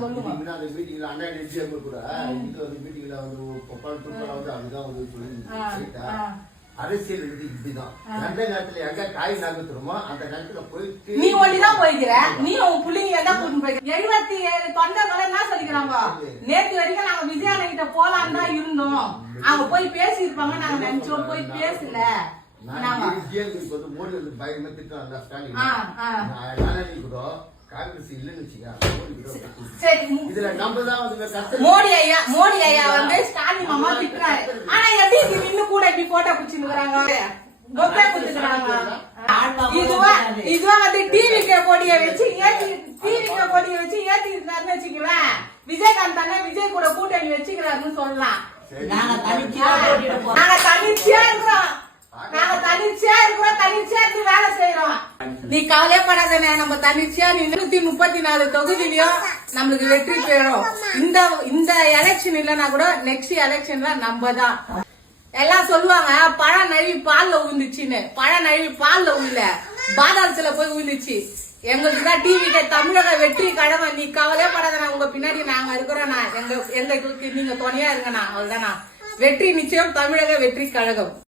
சொல்லுங்க அந்த மீட்டிங்ல அண்ணா எம்ஜிஆர் கூட இது வந்து மீட்டிங்ல வந்து அதுதான் வந்து சொல்லி அரசியல் இப்படிதான் எந்த நேரத்துல எங்க காய் நகர்த்துறோமோ அந்த நேரத்துல போயிட்டு நீ ஒண்டிதான் போய்க்கிற நீ உன் பிள்ளைங்க எல்லாம் கூட்டிட்டு போய்க்க 77 தொண்டர்கள் என்ன சொல்லிக்கிறாங்க நேற்று வரைக்கும் நாங்க விஜயாண்ணா கிட்ட போலாம் தான் இருந்தோம் அவங்க போய் பேசி இருப்பாங்க நாங்க நினைச்சோம் போய் பேசல மோடி வந்து பயமா திட்டம் ஸ்டாலின் கூட காங்கிரஸ் இல்லன்னு இதுல நம்ம தான் வந்து மோடி ஐயா வந்து ஸ்டாலின் மாமா திட்டுறாரு ஆனா எப்படி இன்னும் கூட இப்படி போட்டோ பிடிச்சிருக்காங்க இதுவா வந்து டிவிக்கு கொடிய வச்சு ஏத்தி இருந்தாருன்னு வச்சுக்கிறேன் விஜயகாந்த் தானே விஜய் கூட கூட்டணி வச்சுக்கிறாருன்னு சொல்லலாம் நாங்க தனிச்சியா இருக்கிறோம் தனிச்சியா இருந்து வேலை செய்யறோம் நீ கவலைப்படாத நம்ம தனிச்சியா 134 தொகுதியிலயும் நம்மளுக்கு வெற்றி பெறும் இந்த எலெக்ஷன் இல்லன்னா கூட நெக்ஸ்ட் எலெக்ஷன்ல நம்ம தான் எல்லாம் சொல்லுவாங்க பழம் நழுவி பால்ல ஊந்துச்சுன்னு பழம் நழுவி பால்ல ஊழல பாதாளத்துல போய் ஊந்துச்சு எங்களுக்கு தான் டிவிக்கு தமிழக வெற்றி கழகம் நீ கவலைப்படாத உங்க பின்னாடி நாங்க இருக்கிறோம் எங்களுக்கு நீங்க துணையா இருங்கண்ணா அவ்வளவுதானா வெற்றி நிச்சயம் தமிழக வெற்றி கழகம்